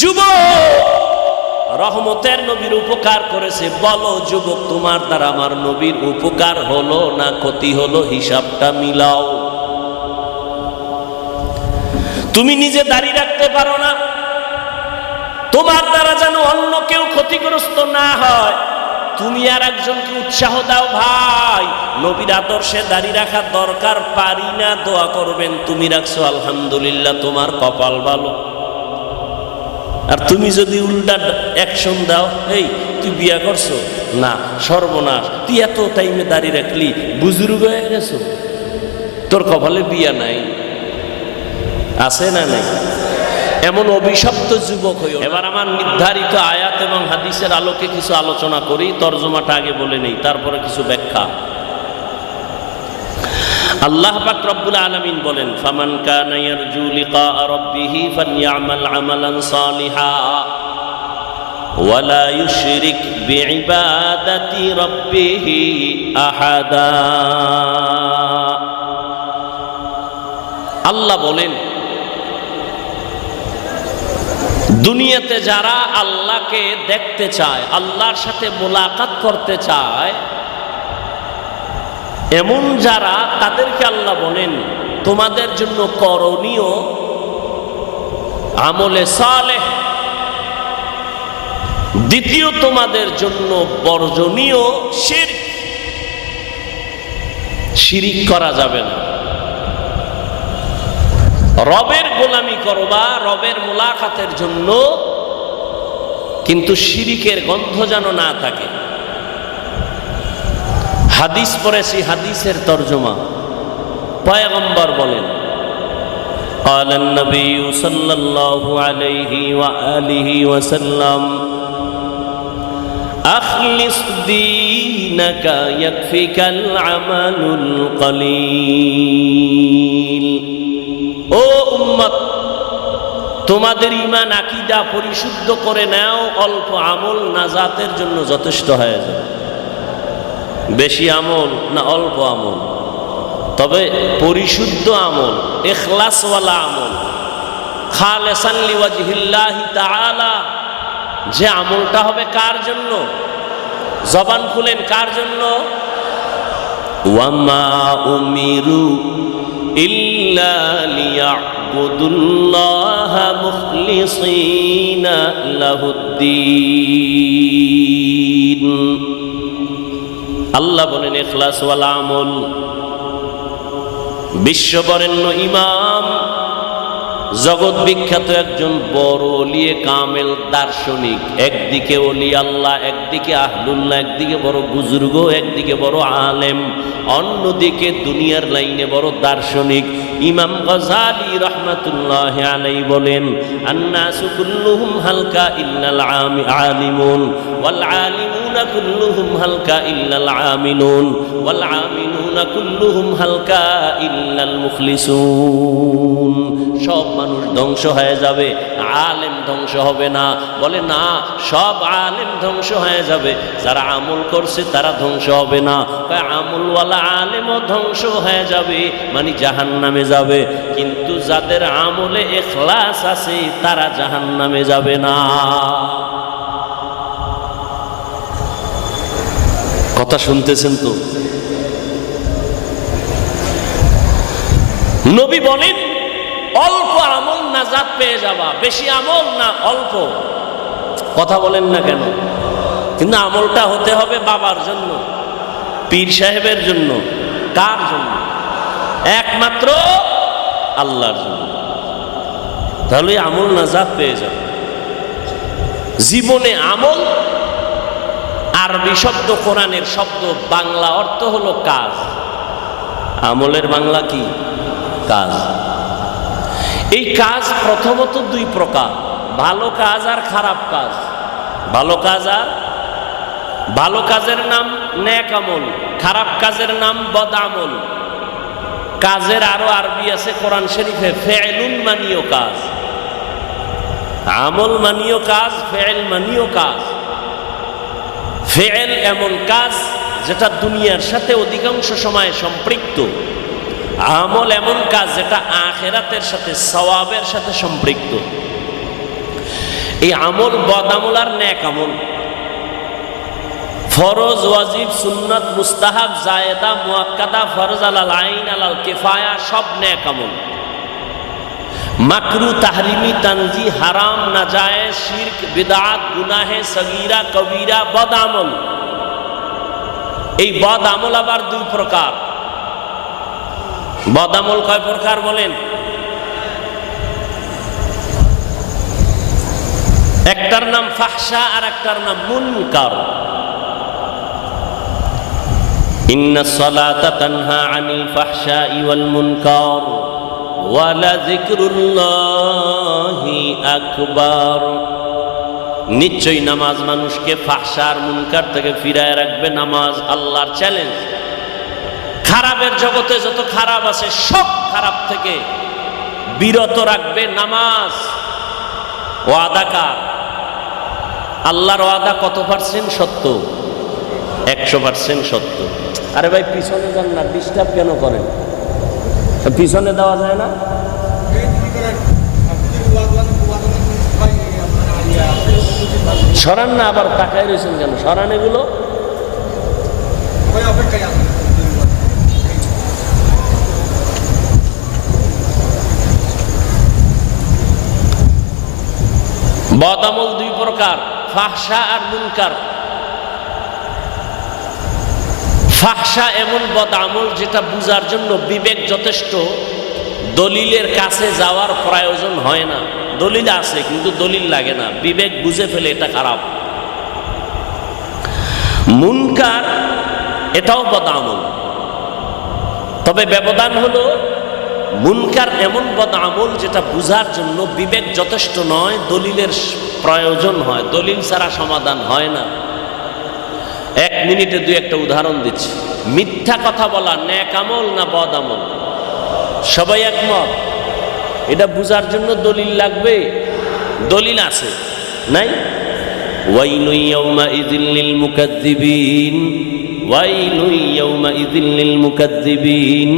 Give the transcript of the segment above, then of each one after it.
যুবক রহমতের নবীর উপকার করেছে, বলো যুবক তোমার দ্বারা আমার নবীর উপকার হলো না ক্ষতি হলো, হিসাবটা মিলাও। তুমি নিজে দাঁড়িয়ে রাখতে পারো না, তোমার দ্বারা যেন অন্য কেউ ক্ষতিগ্রস্ত না হয়, তুমি আর একজনকে উৎসাহ দাও, ভাই নবীর আদর্শে দাঁড়িয়ে রাখার দরকার, পারি না, দোয়া করবেন, তুমি রাখছো আলহামদুলিল্লাহ, তোমার কপাল ভালো। আর তুমি যদি উল্টা অ্যাকশন দাও, এই তুই বিয়া করছো না, সর্বনাশ, তুই এত টাইমে দাঁড়িয়ে রাখলি, বুজুর্গ হয়ে গেছো, তোর কপালে বিয়া নাই, আছে না নাই? এমন অভিশপ্ত যুবক হইও। এবার আমার নির্ধারিত আয়াত এবং হাদিসের আলোকে কিছু আলোচনা করি, তরজমাটা আগে বলে নেই, তারপরে কিছু ব্যাখ্যা। আল্লাহ পাক রব্বুল আলামিন বলেন, ফামান কানা ইয়ারজু লিকা রাব্বিহি ফালইআমাল আমালান সালিহা ওয়া লা ইউশরিক বিইবাদাতি রাব্বিহি আহাদা। আল্লাহ বলেন, দুনিয়াতে যারা আল্লাহকে দেখতে চায়, আল্লাহর সাথে মোলাকাত করতে চায়, এমন যারা, তাদেরকে আল্লাহ বলেন তোমাদের জন্য করণীয় আমলে সালেহ, দ্বিতীয় তোমাদের জন্য বর্জনীয় শিরক। শিরিক করা যাবে না, রবের গোলামি করবা রবের মোলাকাতের জন্য, কিন্তু শিরিকের গন্ধ যেন না থাকে। হাদিস পড়েছি, হাদিসের তরজমা, পয়গম্বর বলেন, قال النبي صلى الله عليه وآله وسلم أخلص دينك يكفيك العمل القليل। ও উম্মত, তোমাদের ঈমান আকীদা পরিশুদ্ধ করে নাও, অল্প আমল নাজাতের জন্য যথেষ্ট হয়ে যাবে। বেশি আমল না অল্প আমল, তবে পরিশুদ্ধ আমল, ইখলাসওয়ালা আমল, খালেসান লিওয়াজহিল্লাহি তাআলা। যে আমলটা হবে কার জন্য? জবান খুলেন, কার জন্য? ওয়ামা উমিরু ইল্লা লিয়াবুদুল্লাহা মুখলিসিনা লাহুদ্দীন। আল্লাহ বলেন ইখলাসওয়ালা আমল। বিশ্ববরেণ্য ইমাম, জগৎ বিখ্যাত একজন বড় ওলিয়ে কামেল দার্শনিক, একদিকে ওলি আল্লাহ, একদিকে আহলুল্লাহ, একদিকে বড় বুজুর্গ, একদিকে বড় আলেম, অন্যদিকে দুনিয়ার লাইনে বড় দার্শনিক, ইমাম গজালি রহমাতুল্লাহি আলাইহি বলেন, আন্নাসু কুল্লুহুম হালকা ইল্লাল আলিমুন ওয়াল আলিমুনা কুল্লুহুম হালকা ইল্লাল আমিলুন ওয়াল আমিলুনা কুল্লুহুম হালকা ইল্লাল মুখলিসুন। সব মানুষ ধ্বংস হয়ে যাবে, আলেম ধ্বংস হবে না। বলে না, সব আলেম ধ্বংস হয়ে যাবে, যারা আমল করছে তারা ধ্বংস হবে না। আমলওয়ালা আলেমও ধ্বংস হয়ে যাবে, মানে জাহান্নামে যাবে, কিন্তু যাদের আমলে ইখলাস আছে তারা জাহান্নামে যাবে না। কথা শুনতেছেন তো? নবী বলেন অল্প আমল নাজাত পেয়ে যাবা, বেশি আমল না অল্প। কথা বলেন না কেন? কিন্তু আমলটা হতে হবে বাবার জন্য, পীর সাহেবের জন্য। কার জন্য? একমাত্র আল্লাহর জন্য। তাহলে আমল নাজাত পেয়ে যাবে। জীবনে আমল আরবি শব্দ, কোরআনের শব্দ, বাংলা অর্থ হলো কাজ। আমলের বাংলা কি? কাজ। এই কাজ প্রথমত দুই প্রকার, ভালো কাজ আর খারাপ কাজ। ভালো কাজ আর, ভালো কাজের নাম নেক আমল, খারাপ কাজের নাম বদ আমল। কাজের আরো আরবি আছে কোরআন শরীফে, ফেইলুন মানিও কাজ, আমল মানিও কাজ, ফেইল মানিও কাজ। ফেইল এমন কাজ যেটা দুনিয়ার সাথে অধিকাংশ সময় সম্পৃক্ত, আমল এমন কাজ যেটা আখিরাতের সাথে, সওয়াবের সাথে সম্পৃক্ত। এই আমল বদ আমল আর নেক আমল, ফরজ, ওয়াজিব, সুন্নাত, মুস্তাহাব, জায়েদা, মুআক্কাদা, ফরজ আলাল আইন, আলাল কিফায়া, সব নেক আমল। মাকরু, তাহরিমি, তানজি, হারাম, নাজায়েজ, শিরক, বিদআত, গুনাহে সগীরা, কবীরা, বদ আমল। এই বদ আমল আবার দুই প্রকার। বদ আমল কয় প্রকার বলেন? একটার নাম ফাহশা আর একটার নাম মুনকার। ইন্নাস সালাতা তানহা আনিল ফাহশাই ওয়াল মুনকার ওয়া লাযিকরুল্লাহি আকবার। নিশ্চয়ই নামাজ মানুষকে ফাহশা আর মুনকার থেকে ফিরায় রাখবে। নামাজ আল্লাহর চ্যালেঞ্জ। খারাপের জগতে যত খারাপ আছে সব খারাপ থেকে বিরত রাখবে নামাজ। ওয়াদা কার? আল্লাহর ওয়াদা কত পার্সেন্ট সত্য? 100% সত্য। আরে ভাই পিছনে যান না, ডিস্টার্ব কেন করেন? পিছনে দেওয়া যায় না? সরান না, আবার তাকায় রয়েছেন কেন? সরান এগুলো। বদ আমল দুই প্রকার, ফাহশা আর মুনকার। ফাহশা এমন বদ আমল যেটা বুঝার জন্য বিবেক যথেষ্ট, দলিলের কাছে যাওয়ার প্রয়োজন হয় না। দলিল আছে কিন্তু দলিল লাগে না, বিবেক বুঝে ফেলে এটা খারাপ। মুনকার এটাও বদ আমল, তবে ব্যবধান হলো মুনকার এমন বদ আমল যেটা বুঝার জন্য বিবেক যথেষ্ট নয়, দলিলের প্রয়োজন হয়, দলিল ছাড়া সমাধান হয় না। 1 মিনিটে দুই একটা উদাহরণ দিচ্ছি। মিথ্যা কথা বলা নেক আমল না বদ আমল? সবাই একমত? এটা বুঝার জন্য দলিল লাগবে? দলিল আছে নাই? ওয়াইলু ইয়াউমাইযিল লিল মুকাজ্জিবিন, ওয়াইলু ইয়াউমাইযিল লিল মুকাজ্জিবিন,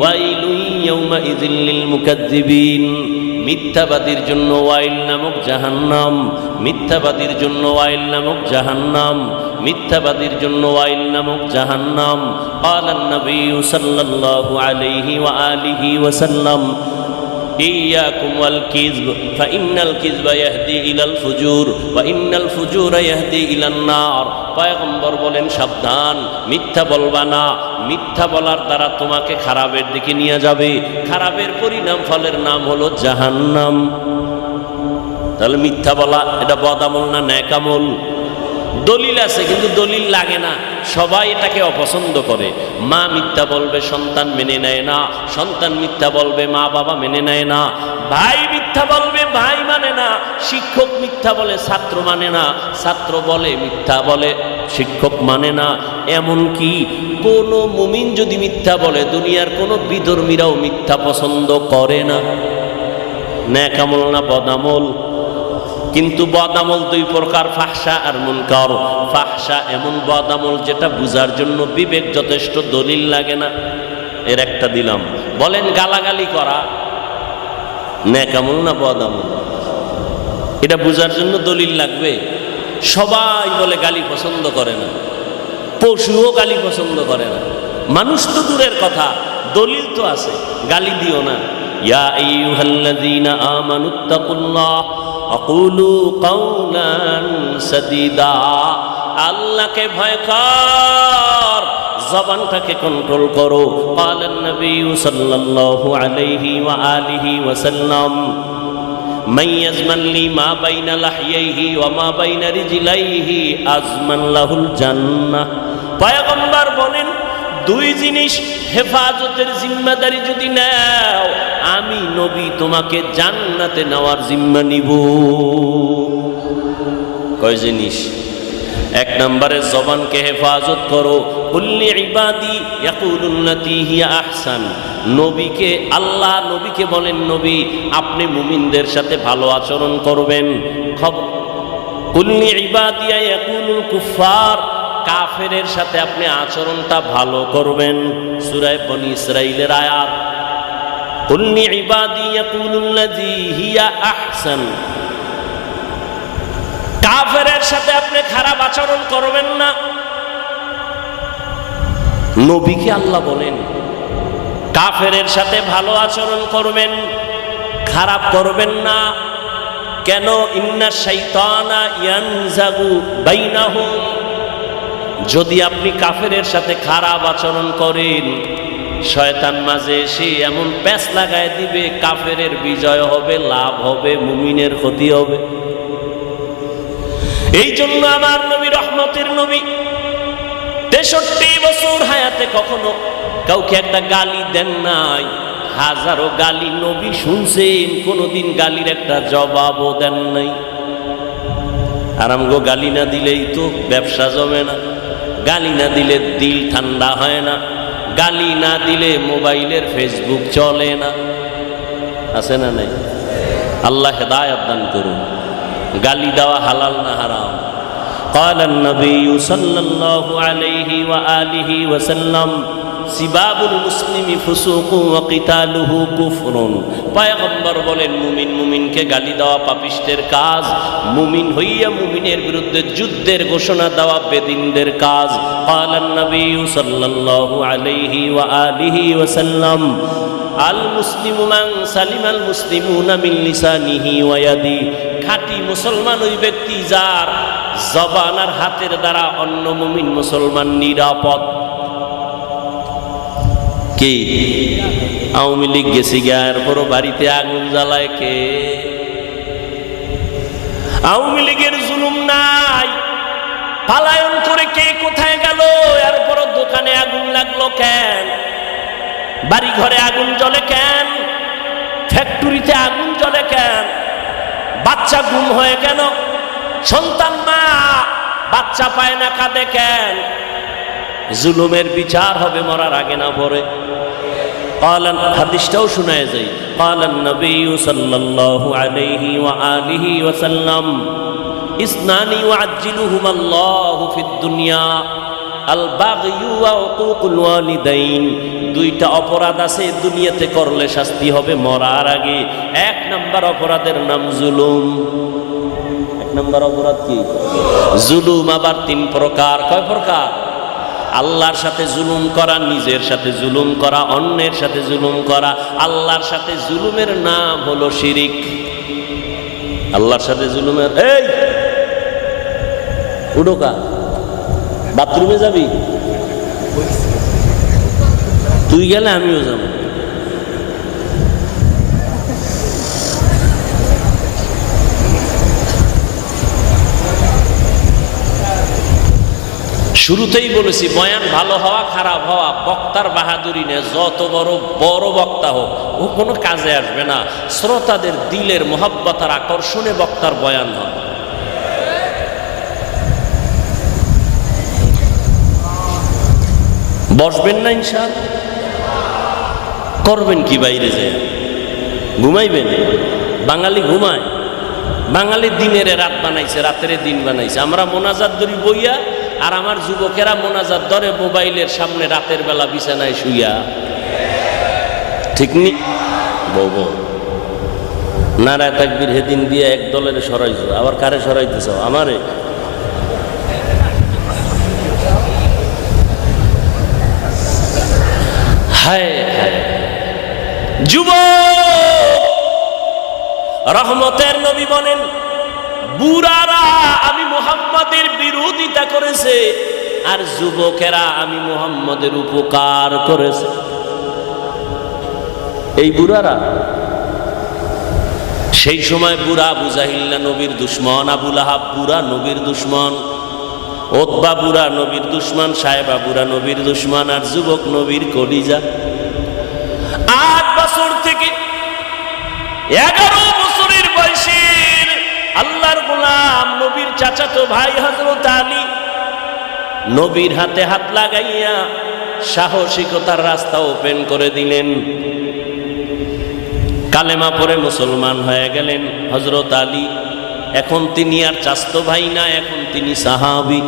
ওয়াইলু ইয়াউমাইযিল লিল মুকাজ্জিবিন। মিথ্যাবাদীর জন্য ওয়াইল নামক জাহান্নাম, মিথ্যাবাদীর জন্য ওয়াইল নামক জাহান্নাম, মিথ্যাবাদীর জন্য ওয়াইল নামক জাহান্নাম। ক্বালান নবী সাল্লাল্লাহু আলাইহি ওয়া আলিহি ওয়া সাল্লাম ইয়াকুম ওয়াল কিযব ফাইন্নাল কিযবা ইয়াহদি ইলাল ফুজুর ওয়া ইন্নাল ফুজুরা ইয়াহদি ইলান নার। পয়গম্বর বলেন সাবধান, মিথ্যা বলবা না। মিথ্যা বলার দ্বারা তোমাকে খারাপের দিকে নিয়ে যাবে, খারাপের পরিণাম ফলের নাম হলো জাহান্নাম। তাহলে মিথ্যা বলা এটা বদ আমল না নেক আমল? দলিল আছে কিন্তু দলিল লাগে না, সবাই এটাকে অপছন্দ করে। মা মিথ্যা বলবে, সন্তান মেনে নেয় না। সন্তান মিথ্যা বলবে, মা বাবা মেনে নেয় না। ভাই মিথ্যা বলবে, ভাই মানে না। শিক্ষক মিথ্যা বলে, ছাত্র মানে না। ছাত্র বলে, মিথ্যা বলে, শিক্ষক মানে না। এমনকি কোনো মুমিন যদি মিথ্যা বলে, দুনিয়ার কোনো বিধর্মীরাও মিথ্যা পছন্দ করে না। নেক আমল না বদ আমল? কিন্তু বদ আমল দুই প্রকার, ফাহশা আর মুনকার। ফাহশা এমন বদ আমল যেটা বুঝার জন্য বিবেক যথেষ্ট, দলিল লাগে না। এর একটা দিলাম। বলেন গালাগালি করা নেক আমল না বদ আমল? এটা বুঝার জন্য দলিল লাগবে? সবাই বলে গালি পছন্দ করে না, পশুও গালি পছন্দ করে না। মানুষ তো দূরের কথা, দলিল তো আছে, গালি দিও না। ইয়া আইয়ুহাল্লাযীনা আমানুত্তাকুল্লাহ আকুলু কাওলান সাদীদা। আল্লাহকে ভয় কর, জবানটাকে কন্ট্রোল করো। ক্বালান নবী সাল্লাল্লাহু আলাইহি ওয়া আলিহি ওয়া সাল্লাম মান ইয়াজমান লি মা বাইনা লাহইহি ওয়া মা বাইনা রিজলাইহি আজমান লাহুল জান্নাহ। পয়গম্বর বলেন, দুই জিনিস হেফাজতের জিম্মাদারি যদি নাও, আমি নবী তোমাকে জান্নাতে নেওয়ার জিম্মা নিব। কয় জিনিস? 1 নম্বরে জবানকে হেফাজত করো। কুল্লি ইবাদি ইয়াকুলুল্লাতী হিয়া আহসান। নবীকে আল্লাহ নবীকে বলেন, নবী আপনি মুমিনদের সাথে ভালো আচরণ করবেন। কুল্লি ইবাদিয়া ইয়াকুলুল কুফার। কাফেরের সাথে আপনি আচরণটা ভালো করবেন। সূরা বনী ইসরাঈলের আয়াত। কুল্লি ইবাদি ইয়াকুলুল্লাযী হিয়া আহসান। কাফেরের সাথে আপনি খারাপ আচরণ করবেন না। নবীকে আল্লাহ বলেন কাফেরের সাথে ভালো আচরণ করবেন, খারাপ করবেন না। কেন? ইন্না শাইতানা ইয়ানজাগু বাইনাহুম, যদি আপনি কাফেরের সাথে খারাপ আচরণ করেন, শয়তান মাঝে এসে এমন প্যাঁচ লাগায় দিবে, কাফেরের বিজয় হবে, লাভ হবে, মুমিনের ক্ষতি হবে। এই জন্য আমার নবী, রহমতের নবী, 63 বছর হায়াতে কখনো কাউকে একটা গালি দেন নাই। হাজারো গালি নবী শুনছেন, কোনোদিন গালির একটা জবাবও দেন নাই। আরামগো গালি না দিলেই তো ব্যবসা জমে না, গালি না দিলে দিল ঠান্ডা হয় না, গালি না দিলে মোবাইলের ফেসবুক চলে না, আছে না নাই? আল্লাহ হেদায়েত দান করুন। গালি দেওয়া হালাল না হারাম? قال النبي صلى الله عليه وآله وسلم সিবাবুল মুসলিমি ফুসুকু ওয়া কিতালুহু কুফরুন। পয়গম্বর বলেন মুমিন মুমিনকে গালি দেওয়া পাপিষ্টের কাজ, মুমিন হইয়া মুমিনের বিরুদ্ধে যুদ্ধের ঘোষণা দেওয়া বেদিনদের কাজ। ক্বালান নবী সাল্লাল্লাহু আলাইহি ওয়া আলিহি ওয়াসাল্লাম আল মুসলিমু মান সালিমাল মুসলিমুনা মিন লিসানিহি ওয়া ইয়াদি। খাঁটি মুসলমান ওই ব্যক্তি যার জবান আর হাতের দ্বারা অন্য মুমিন মুসলমান নিরাপদ। কি আওয়ামী লীগ গেছি গায়ের পরও বাড়িতে আগুন জ্বালায় কে? আওয়ামী লীগের জুলুম নাই, পালায়ন করে কে কোথায় গেল? এরপরও দোকানে আগুন লাগলো কেন? বাড়ি ঘরে আগুন জ্বলে কেন? ফ্যাক্টরিতে আগুন জ্বলে কেন? বাচ্চা গুম হয়ে কেন? সন্তান মা বাচ্চা পায় না, কাঁদে কেন? জুলুমের বিচার হবে মরার আগে না পরে। قالن হাদিসটাও শোনায় যাই। قالن নবী সাল্লাল্লাহু আলাইহি ওয়া আলিহি ওয়াসাল্লাম ইসনানি ওয়াজ্জিলুহুমা আল্লাহু ফিদ দুনিয়া আল বাগয়ু ওয়া উকুকুল ওয়ালিদাইন। দুইটা অপরাধ আছে দুনিয়াতে করলে শাস্তি হবে মরার আগে। এক নাম্বার অপরাধের নাম জুলুম। এক নাম্বার অপরাধ কি? জুলুম। আবার 3 প্রকার। কয় প্রকার? আল্লাহর সাথে জুলুম করা, নিজের সাথে জুলুম করা, অন্যের সাথে জুলুম করা। আল্লাহর সাথে জুলুমের নাম হলো শিরিক। আল্লাহর সাথে জুলুমের, এই উডোকা বাথরুমে যাবি? তুই গেলে আমিও যাব। শুরুতেই বলেছি বয়ান ভালো হওয়া খারাপ হওয়া বক্তার বাহাদুরি নেই। যত বড় বড় বক্তা হোক, ও কোনো কাজে আসবে না। শ্রোতাদের দিলের মোহাব্বত আর আকর্ষণে বক্তার বয়ান হয়। বসবেন না ইনশাআল্লাহ? করবেন কি বাইরে যায়? ঘুমাইবেন? বাঙালি ঘুমায়। বাঙালি দিনের রাত বানাইছে, রাতের দিন বানাইছে। আমরা মোনাজাত ধরি বইয়া, আর আমার যুবকেরা মোনাজাত ধরে মোবাইলের সামনে রাতের বেলা বিছানায় শুইয়া। ঠিক নি? বউ নারায় তাকবীর হেদিন দিয়ে এক দলের সরাইছ, আবার কারে সরাইতেছ? আমারে। হায় হায় যুবক, রহমতের নবী বলেন বুড়ারা আমি মুহাম্মাদের বিরোধিতা করেছে, আর যুবকেরা আমি মুহাম্মাদের উপকার করেছে। এই বুড়ারা, সেই সময় বুড়া আবু জাহিল নবীর দুশ্মন, আবু লাহাব বুড়া নবীর দুশ্মন, ওতবা বুড়া নবীর দুশ্মন, সাহেবা বুড়া নবীর দুশ্মন, আর যুবক নবীর কলিজা। 8 বছর থেকে 11 বছরের বয়সের আল্লাহর গোলাম নবীর চাচাতো ভাই হযরত আলী নবীর হাতে হাত লাগাইয়া সাহসিকতার রাস্তা ওপেন করে দিলেন। কালেমা পড়ে মুসলমান হয়ে গেলেন হযরত আলী। এখন তিনি আর চাচাতো ভাই না, এখন তিনি সাহাবী।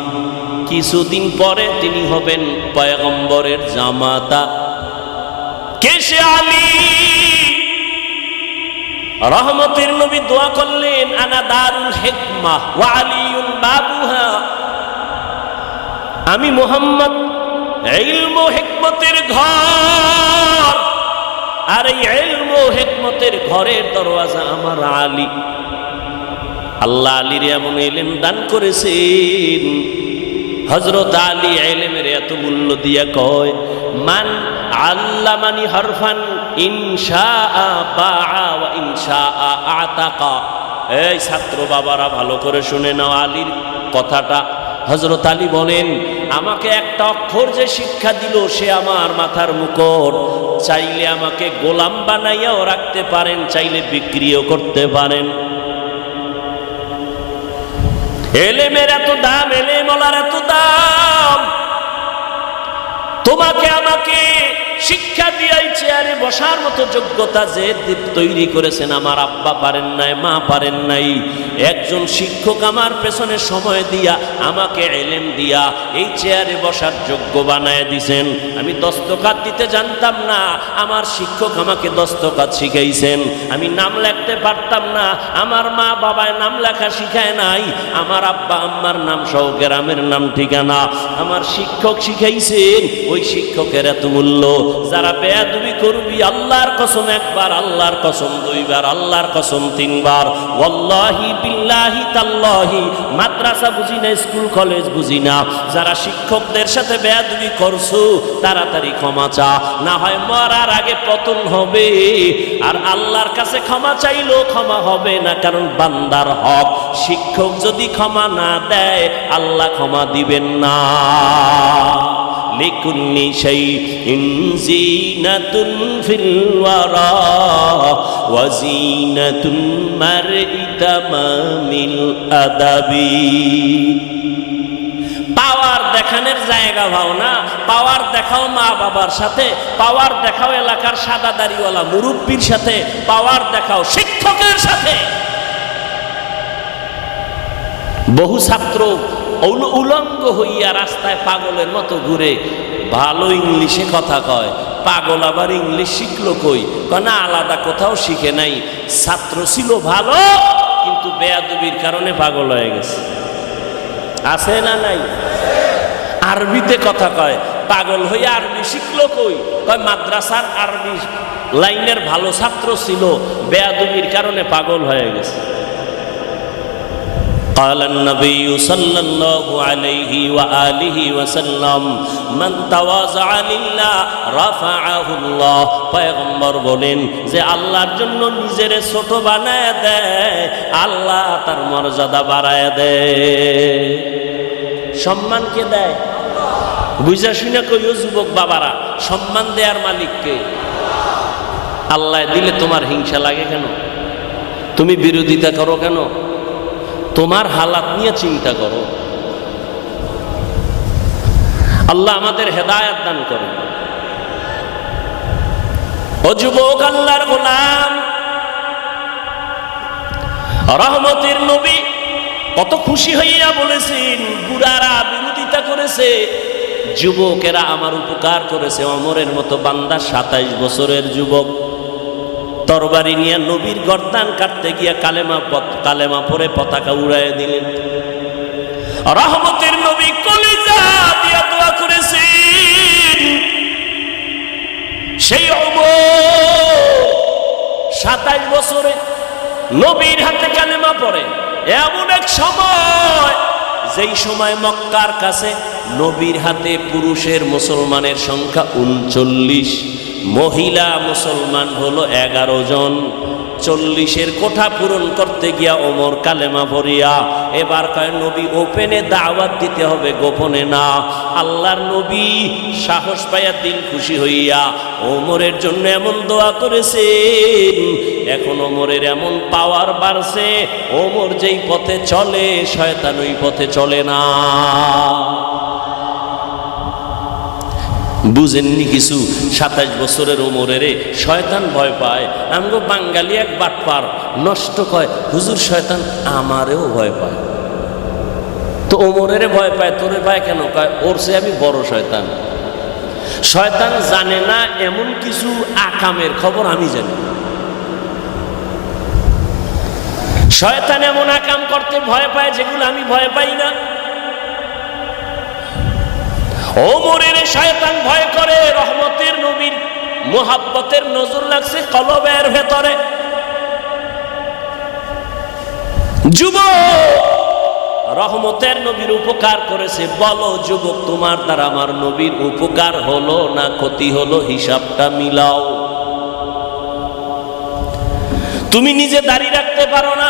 কিছুদিন পরে তিনি হবেন পয়গম্বরের জামাতা। কে সে আলী? রহমতের নবী দোয়া করলেন, আনা দারুল হিকমাহ ওয়া আলিয়ুন বাবুহা, আমি মুহাম্মদ ইলম ও হিকমতের ঘর, আর এই ইলম ও হিকমতের ঘরের দরওয়াজা আমার আলী। আল্লাহ আলীর এমন ইলম দান করেছেন, হযরত আলী ইলমের এত মূল্য দিয়া কয়, মান আল্লামানি হরফান ইনশাআ বাআ ওয়া ইনশাআ আতাকা। এই ছাত্র বাবারা ভালো করে শুনে নাও আলীর কথাটা। হযরত আলী বলেন, আমাকে একটা অক্ষর যে শিক্ষা দিল সে আমার মাথার মুকুট, চাইলে আমাকে গোলাম বানাইয়াও রাখতে পারেন, চাইলে বিক্রিও করতে পারেন। এলেমের এত দাম, এলেমওয়ালার এত দাম। তোমাকে আমাকে শিক্ষা দিয়াই চেয়ারে বসার মতো যোগ্যতা যে তৈরি করেছেন আমার আব্বা পারেন নাই, মা পারেন নাই। একজন শিক্ষক আমার পেছনে সময় দিয়া আমাকে ইলম দিয়া এই চেয়ারে বসার যোগ্য বানায় দিছেন। আমি দস্তখত দিতে জানতাম না, আমার শিক্ষক আমাকে দস্তখত শিখাইছেন। আমি নাম লিখতে পারতাম না, আমার মা বাবায় নাম লেখা শিখায় নাই। আমার আব্বা আম্মার নাম সহ গ্রামের নাম ঠিকানা আমার শিক্ষক শিখাইছেন। ওই শিক্ষকের এত মূল্য। যারা বেয়াদবি করবি, আল্লাহর কসম একবার, আল্লাহর কসম দুইবার, আল্লাহর কসম তিনবার, ওয়াল্লাহি বিল্লাহি তাল্লাহি, মাদ্রাসা বুঝি না, স্কুল কলেজ বুঝি না, যারা শিক্ষকদের সাথে বেয়াদবি করছো তাড়াতাড়ি ক্ষমা চা, না হয় মরার আগে পতন হবে। আর আল্লাহর কাছে ক্ষমা চাইলেও ক্ষমা হবে না, কারণ বান্দার হক। শিক্ষক যদি ক্ষমা না দেয় আল্লাহ ক্ষমা দিবেন না। লিকুল্লি শাইইন জিনাতুন ফিল ওয়ারা ওয়া জিনাতুন মারই তামামিল আদাবি। পাওয়ার দেখানোর জায়গা ভাও না, পাওয়ার দেখাও মা বাবার সাথে, পাওয়ার দেখাও এলাকার সাদা দাড়িওয়ালা মুরব্বির সাথে, পাওয়ার দেখাও শিক্ষকের সাথে। বহু ছাত্র উলঙ্গ হইয়া রাস্তায় পাগলের মতো ঘুরে, ভালো ইংলিশে কথা কয়, পাগল আবার ইংলিশ শিখলো কই? না, আলাদা কোথাও শিখে নাই, ছাত্র ছিল ভালো কিন্তু বেয়াদবির কারণে পাগল হয়ে গেছে। আছে না নাই? আরবিতে কথা কয়, পাগল হইয়া আরবি শিখলো কই? কয় মাদ্রাসার আরবি লাইনের ভালো ছাত্র ছিল, বেয়াদবির কারণে পাগল হয়ে গেছে। قال النبي صلى الله عليه وآله وسلم من تواضع لله رفعه الله। পয়গম্বর বলেন যে আল্লাহর জন্য নিজের ছোট বানায় দেয়, আল্লাহ তার মর্যাদা বাড়ায় দেয়। সম্মান কে দেয়? বুঝা শুনে কইও যুবক বাবারা, সম্মান দেয়ার মালিককে আল্লাহ দিলে তোমার হিংসা লাগে কেন? তুমি বিরোধিতা করো কেন? তোমার হালাত নিয়ে চিন্তা করো। আল্লাহ আমাদের হেদায়েত দান করেন। ও যুবক, আল্লাহর গোলাম, রহমতের নবী কত খুশি হইয়া বলেছেন, বুড়ারা বিরোধিতা করেছে, যুবকেরা আমার উপকার করেছে। ওমরের মতো বান্দা 27 বছরের যুবক তরবারি নিয়ে নবীর গর্দান কাটতে গিয়া কালেমা পরে পতাকা উড়াইয়া দিলেন। রহমতের নবী কলিজা দিয়া দোয়া করেছেন, সেই ওমর 27 বছরে নবীর হাতে কালেমা পড়ে। এমন এক সময়, যেই সময় মক্কার কাছে নবীর হাতে পুরুষের মুসলমানের সংখ্যা 39, মহিলা মুসলমান হলো 11 জন। 40-এর কোঠা পূরণ করতে গিয়া ওমর কালেমা পড়িয়া এবার কয় নবী ওপেনে দাওয়াত দিতে হবে, গোপনে না। আল্লাহর নবী সাহস পাইয়া দিল খুশি হইয়া ওমরের জন্য এমন দোয়া করেছেন। এখন ওমরের এমন পাওয়ার বাড়ছে, ওমর যেই পথে চলে শয়তান ওই পথে চলে না। বুঝেননি কিছু? 27 বছরের ওমরের শয়তান ভয় পায়। আমগো বাঙালি এক বাটপার নষ্ট কয়, হুজুর শয়তান আমারেও ভয় পায়। তো ওমরের ভয় পায়, তোরে পায় কেন? কয় ওর সে আমি বড় শয়তান। শয়তান জানে না এমন কিছু আকামের খবর আমি জানি। শয়তান এমন কাম করতে ভয় পায় যেগুলো আমি ভয় পাই না। ওমরের শয়তান ভয় করে, রহমতের নবীর মুহাব্বতের নজর লাগছে কলবের ভেতরে। যুবক, রহমতের নবীর উপকার করেছে, বলো যুবক তোমার দ্বারা আমার নবীর উপকার হলো না ক্ষতি হলো, হিসাবটা মিলাও। তুমি নিজে দাঁড়িয়ে রাখতে পারো না,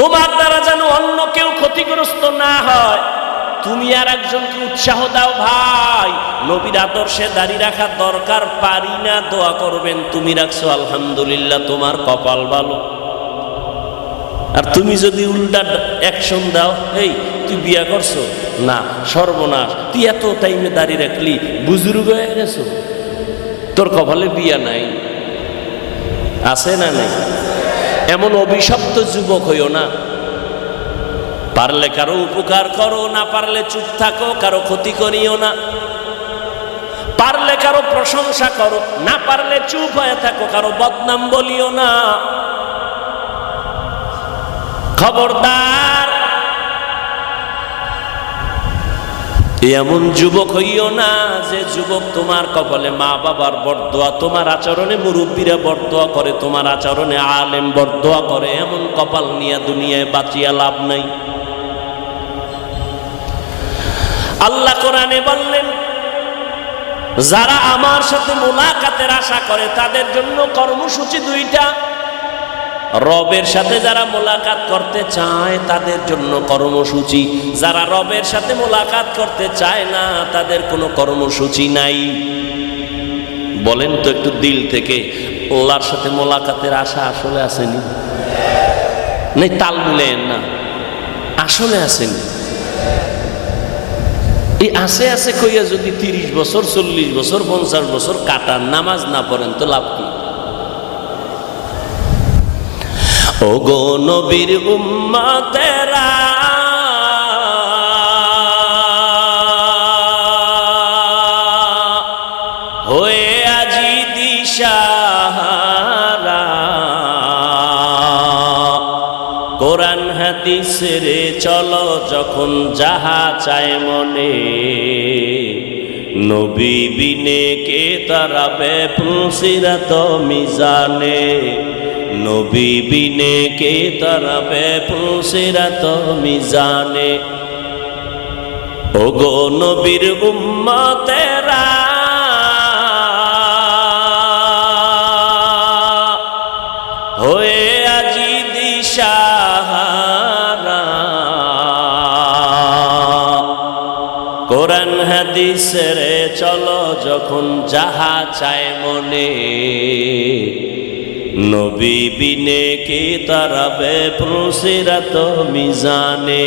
তোমার দ্বারা যেন অন্য কেউ ক্ষতিগ্রস্ত না হয়, তুমি আর একজনকে উৎসাহ দাও, ভাই নবীর আদর্শে দাঁড়িয়ে রাখা দরকার, পারি না, দোয়া করবেন, তুমি রাখছো আলহামদুলিল্লাহ, তোমার কপাল ভালো। আর তুমি যদি উল্টা অ্যাকশন দাও, এই তুই বিয়া করছো না, সর্বনাশ, তুই এত টাইমে দাঁড়িয়ে রাখলি, বুজুর্গ হয়ে গেছো, তোর কপালে বিয়া নাই, আছে না নাই? এমন অভিশপ্ত যুবক হইও না। পারলে কারো উপকার করো, না পারলে চুপ থাকো, কারো ক্ষতি করিও না। পারলে কারো প্রশংসা করো, না পারলে চুপ হয়ে থাকো, কারো বদনাম বলিও না। খবরদার এমন যুবক হইও না যে যুবক তোমার কপালে মা বাবার বরদোয়া, তোমার আচরণে মুরব্বীরা বরদোয়া করে, তোমার আচরণে আলেম বরদোয়া করে, এমন কপাল নিয়ে দুনিয়ায় বাঁচিয়া লাভ নাই। আল্লাহ কোরআনে বললেন, যারা আমার সাথে মোলাকাতের আশা করে তাদের জন্য কর্মসূচি দুইটা। রবের সাথে যারা মোলাকাত করতে চায় তাদের জন্য কর্মসূচি, যারা রবের সাথে মোলাকাত করতে চায় না তাদের কোনো কর্মসূচি নাই। বলেন তো একটু দিল থেকে, আল্লাহর সাথে মোলাকাতের আশা আসলে আসেনি? নেই, তাল মিলেন না, আসলে আসেনি। এই আসে আসে কইয়া যদি 30 বছর 40 বছর 50 বছর কাটার, নামাজ না পড়েন তো লাভ কি? ও গো নবীর উম্মতেরা, হয়ে আজি দিশাহারা, কোরআন হাদিসের চলো যখন যাহা চায় মনে, নবী বিনে কে তারাবে পুলসিরাত মিজানে, নবী বিনে কে তারাবে পুলসিরাত মিজানে। ও গো নবীর উম্মতেরা, হয়ে আজি দিশাহারা, কোরআন হাদিসের চলো যখন যাহা চায় মনে, নবী বিনে কে তারাবে পুলসিরাত মিজানে,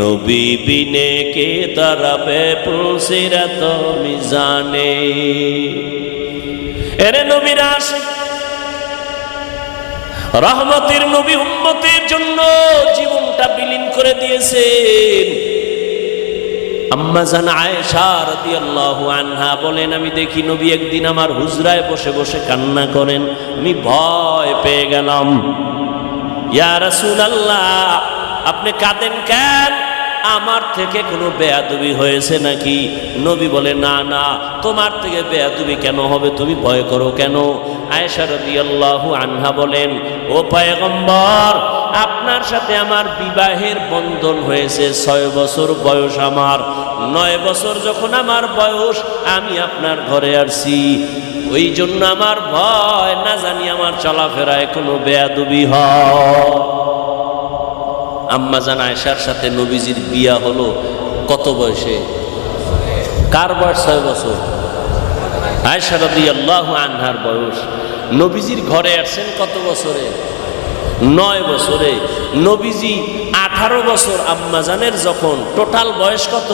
নবী বিনে কে তারাবে পুলসিরাত মিজানে। এরে নবীর আশিক, রহমতের নবী উম্মতের জন্য জীবনটা বিলীন করে দিয়েছেন। আম্মা জান আয়েশা রাদিয়াল্লাহু আনহা বলেন, আমি দেখি নবী একদিন আমার হুজরায় বসে বসে কান্না করেন, আমি ভয় পেয়ে গেলাম। ইয়া রাসূলুল্লাহ, আপনি কাঁদেন কেন? আমার থেকে কোনো বেয়াদবি হয়েছে নাকি? নবী বলে, না না, তোমার থেকে বেয়াদবি কেন হবে, তুমি ভয় করো কেন? আয়েশা রাদিয়াল্লাহু আনহা বলেন, ও পয়গম্বর, আপনার সাথে আমার বিবাহের বন্ধন হয়েছে 6 বছর বয়স আমার। 9 বছর যখন আমার বয়স, আমি আপনার ঘরে আসছি, ওই জন্য আমার ভয়, না জানি আমার চলাফেরায় কোনো বেয়াদবি হয়। আম্মা জান আয়েশার সাথে নবীজির বিয়া হলো কত বয়সে? কার বয়স? 6 বছর। আয়েশা রাদিয়াল্লাহু আনহার বয়স। নবীজির ঘরে আসছেন কত বছরে? 9 বছরে। নবীজি 18 বছর আম্মা জানের যখন, টোটাল বয়স কত?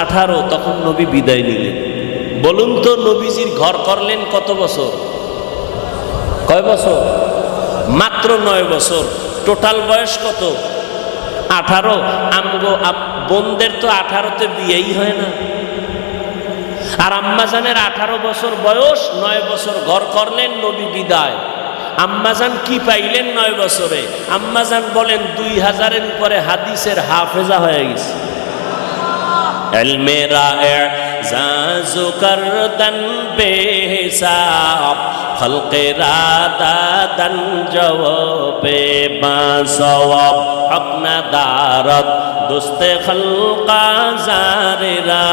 18। তখন নবী বিদায় নিলেন। বলুন তো, নবীজির ঘর করলেন কত বছর? কয় বছর? মাত্র 9 বছর। টোটাল বয়স কত? 18। আমগো বোনদের তো 18তে বিয়েই হয় না। আর আম্মা জানের 18 বছর বয়স, 9 বছর ঘর করলেন, নবী বিদায়। আম্মাজান কি পাইলেন 9 বছরে? আম্মাজান বলেন 2000-এর উপরে হাদিসের হাফেজা হয়ে গেছে। ইলমে রা'জাজু করদান বেহিসাব, খলকে রাদাদান জওয়াবে বাসওয়াব, আপনা দারত দোস্তে খলকা জারেরা,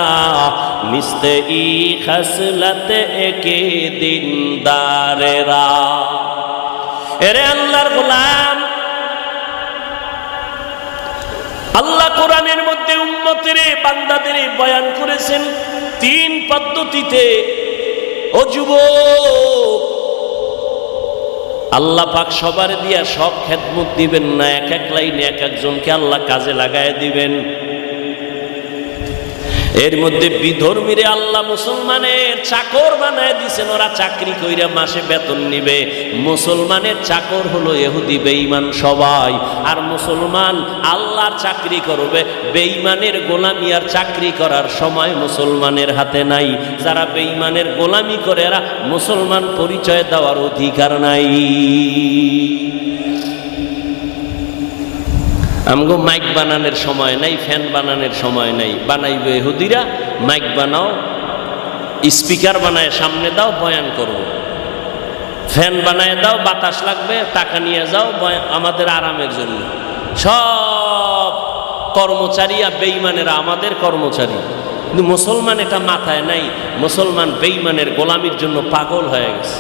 নিস্তে ই খসলত একে দিনদারেরা। এরে আল্লাহর গোলাম, আল্লাহ কোরআনের মধ্যে উম্মতের বান্দাদের বয়ান করেছেন 3 পদ্ধতিতে। ও যুবক, আল্লাহ পাক সবার দিয়া সব খেদমত দিবেন না, এক এক লাইনে এক একজনকে আল্লাহ কাজে লাগায় দিবেন। এর মধ্যে বিধর্মীরে আল্লাহ মুসলমানের চাকর বানায় দিছেন, ওরা চাকরি কইরা মাসে বেতন নিবে। মুসলমানের চাকর হলো ইহুদি বেঈমান সবাই, আর মুসলমান আল্লাহর চাকরি করবে। বেঈমানের গোলামি আর চাকরি করার সময় মুসলমানের হাতে নাই। যারা বেঈমানের গোলামি করে এরা মুসলমান পরিচয় দেওয়ার অধিকার নাই। আমগো মাইক বানানোর সময় নাই, ফ্যান বানানোর সময় নাই। বানাইবে ইহুদিরা, মাইক বানাও, স্পিকার বানায় সামনে দাও, বয়ান করবো। ফ্যান বানায় দাও, বাতাস লাগবে, টাকা নিয়ে যাও, আমাদের আরামের জন্য। সব কর্মচারী আর বেঈমানেরা আমাদের কর্মচারী। কিন্তু মুসলমান এটা মাথায় নাই। মুসলমান বেঈমানের গোলামির জন্য পাগল হয়ে গেছে।